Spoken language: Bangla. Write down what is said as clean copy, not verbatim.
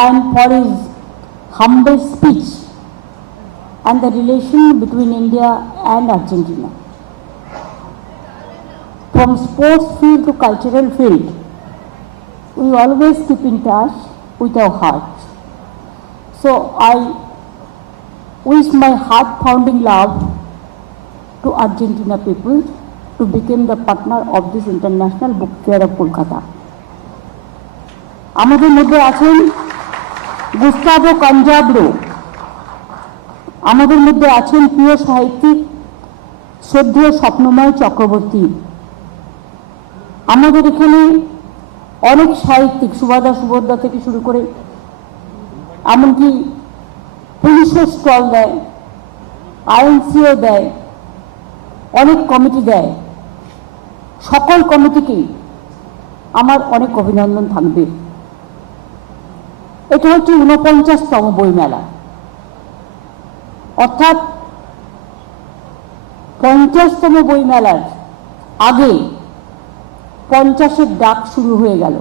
and for his humble speech and the relation between India and Argentina. From sports field to cultural field, we always keep in touch with our hearts. So I wish my heart-pounding love to Argentina people to become the partner of this International Book Fair of Kolkata. আমাদের মধ্যে আছেন গুস্তাভো কনজাবরো, আমাদের মধ্যে আছেন প্রিয় সাহিত্যিক শ্রদ্ধেয় স্বপ্নময় চক্রবর্তী। আমাদের এখানে অনেক সাহিত্যিক সুভদ্রা থেকে শুরু করে এমনকি পুলিশও স্টল দেয়, আইএনসিও দেয়, অনেক কমিটি দেয়। সকল কমিটিকেই আমার অনেক অভিনন্দন থাকবে। এটা হচ্ছে 49তম বইমেলা, অর্থাৎ 50তম বইমেলার আগে 50-এর ডাক শুরু হয়ে গেল।